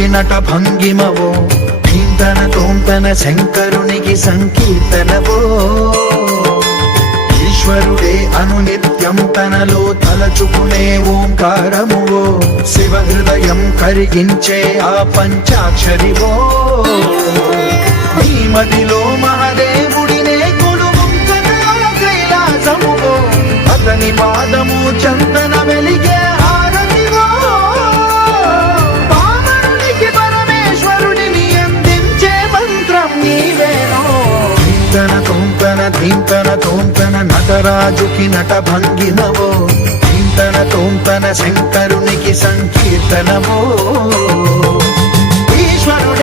నటరాజుకి నట భంగిమవో ధీంతన తోంతన శంకరునికి సంకీర్తనవో ఈశ్వరుడే అనునిత్యం తనలో తలచుకునే ఓంకారమువో శివ హృదయం కరిగించే ఆ పంచాక్షరివో నీ మదిలో మహాదేవుడినే కొలువుంచగా కైలాసమువో అతని పాదము చందన వెలిగే హారతివో పామరునికి పరమేశ్వరుడిని అందించే మంత్రం నీవేనో ధీంతన తోంతన ధీంతన తోంతన నటరాజుకి నట భంగిమవో ధీంతన తోంతన శంకరునికి సంకీర్తనవో ఈశ్వరుడు